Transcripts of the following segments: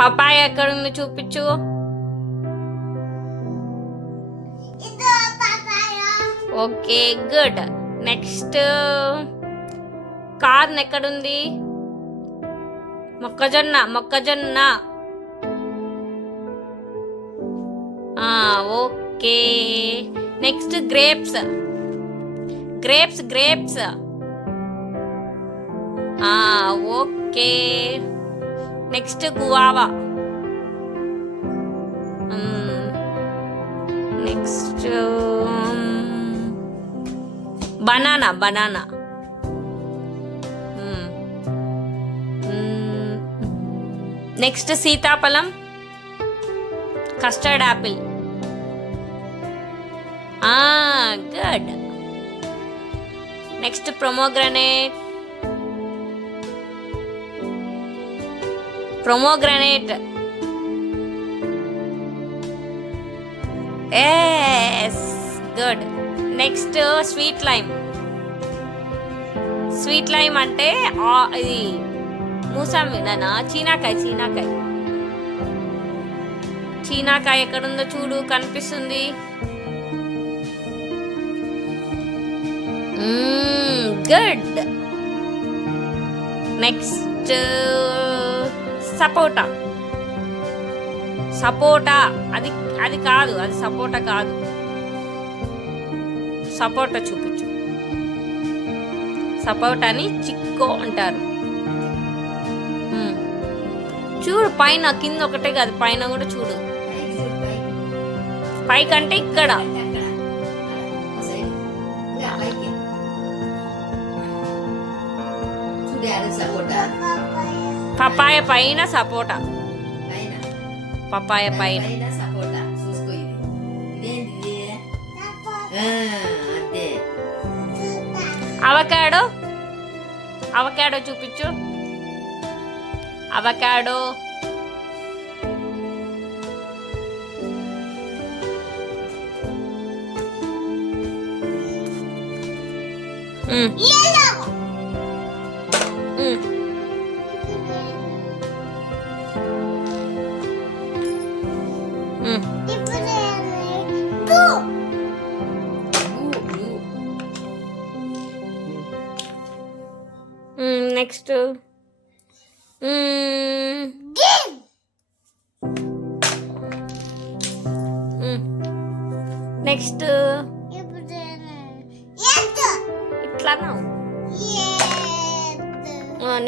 Papaya ఎక్కడుంది చూపించు. Okay good. Next corn ఎక్కడుంది? మొక్కజొన్న మొక్కజొన్న. Okay. Next grapes grapes grapes. Okay. Next guava. Next banana banana. Next సీతాఫలం, custard apple. Good. Next pomegranate pomegranate. Yes good. Next sweet lime. Sweet lime అంటే ఇది మూసామినా చీనాకాయ చీనాకాయ. చీనాకాయ ఎక్కడుందో చూడు, కనిపిస్తుంది. గుడ్. నెక్స్ట్ సపోటా. సపోటా అది అది కాదు, అది సపోటా కాదు. సపోటా చూపించు. సపోటాని చిక్కో అంటారు. చూడు పైన, కింద ఒకటే కాదు పైన కూడా చూడు. పైకంటే ఇక్కడ. పపాయ పైన సపోటా. పపాయ పైన అవకాడో. అవకాడో చూపించు. అవకాడో. నెక్స్ట్ నెక్స్ట్ ఇట్లా.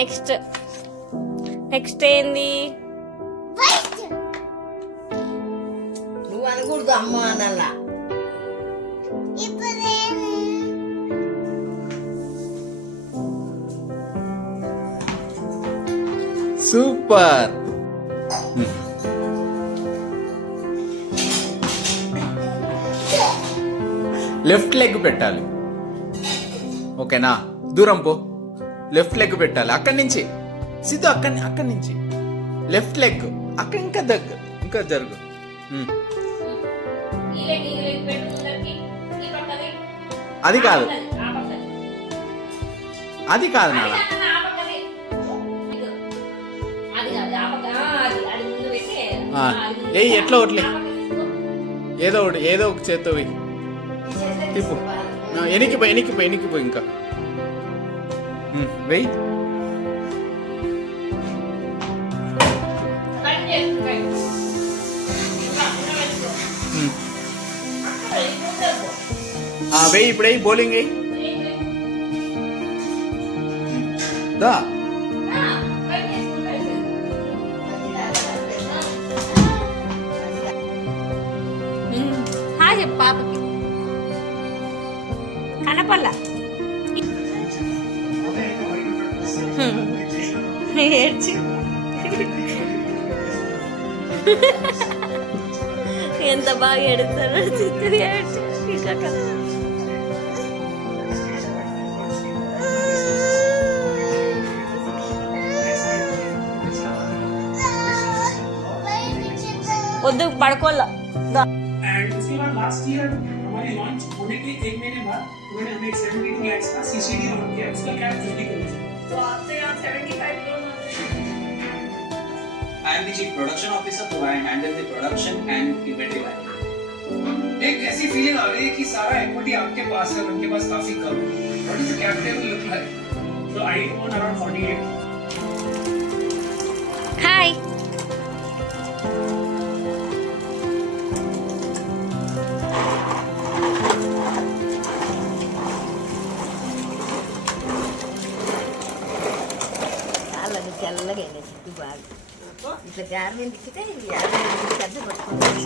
నెక్స్ట్ నెక్స్ట్ ఏంది? నువ్వు అనకూడదు అమ్మ అనల్లా. సూపర్. లెఫ్ట్ లెగ్ పెట్టాలి. ఓకేనా? దూరం పో. లెఫ్ట్ లెగ్ పెట్టాలి. అక్కడి నుంచి సిద్ధు, అక్కడి నుంచి లెఫ్ట్ లెగ్. అక్కడ ఇంకా ఇంకా జరుగు. అది కాదు, అది కాదు నాన్న. ఏ ఎట్లా ఒకటి ఏదో ఒకటి, ఏదో ఒక చేత్తో తిప్పు. ఎనికిపో ఇంకా వెయ్యి. వెయ్యి ఇప్పుడు వెయ్యి. బౌలింగ్ వెయ్యి. దా పాపకి కనపల్ల. ఏడ్చి ఎంత బాగా ఎడుతారో చిత్తూరు ఏడ్చి. వద్దు పడుకోవాల. लास्ट ईयर हमारी लॉन्च होने के 1 महीने बाद उन्होंने हमें 72 लाख का सीसीडी लॉन्च किया. उसका क्या 50 करोड़. तो आपसे यहाँ 75 crore I am the chief production officer, so I handle the production and inventory line. एक ऐसी फीलिंग आ रही है कि सारा इक्विटी आपके पास है, उनके पास काफी कम है. What does the cap table look like? So I own around 48. Hi వాళ్ళకి తెల్లగా అయినాయి చుట్టూ బాగా ఇట్లా గార్మెంట్ ఇచ్చితే 50 పెద్ద పట్టుకుంటారు